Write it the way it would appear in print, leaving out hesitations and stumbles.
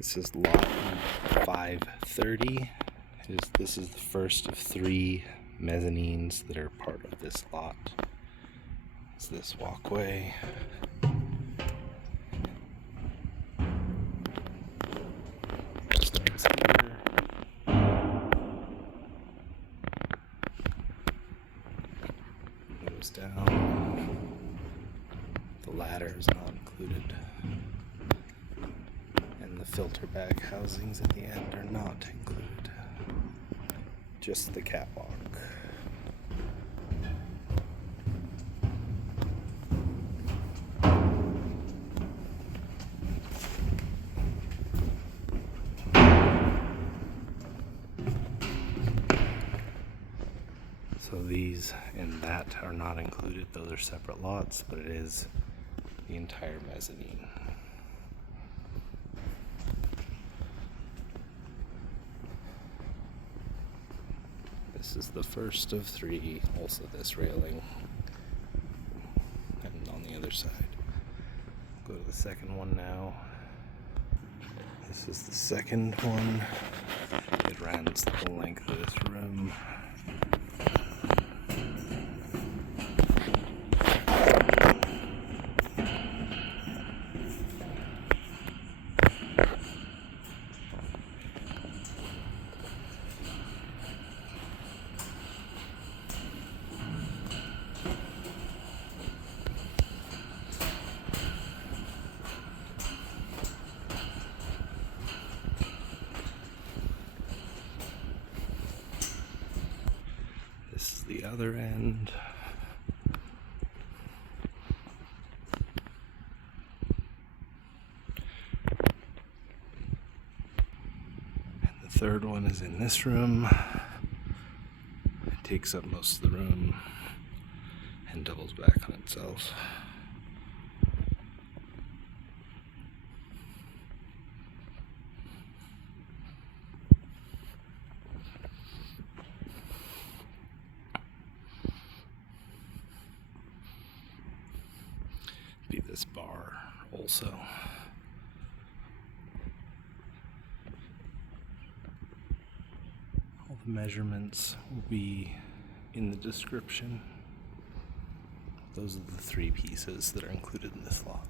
This is lot 530. This is the first of 3 mezzanines that are part of this lot. It's this walkway. Starts here. Goes down. The ladder is not included. The filter bag housings at the end are not included. Just the catwalk. So these and that are not included. Those are separate lots, but it is the entire mezzanine. This is the first of 3, also this railing, and on the other side. Go to the second one now. This is the second one. It runs the length of this room. This is the other end. And the third one is in this room. It takes up most of the room and doubles back on itself. Be this bar also. All the measurements will be in the description. Those are the 3 pieces that are included in this lot.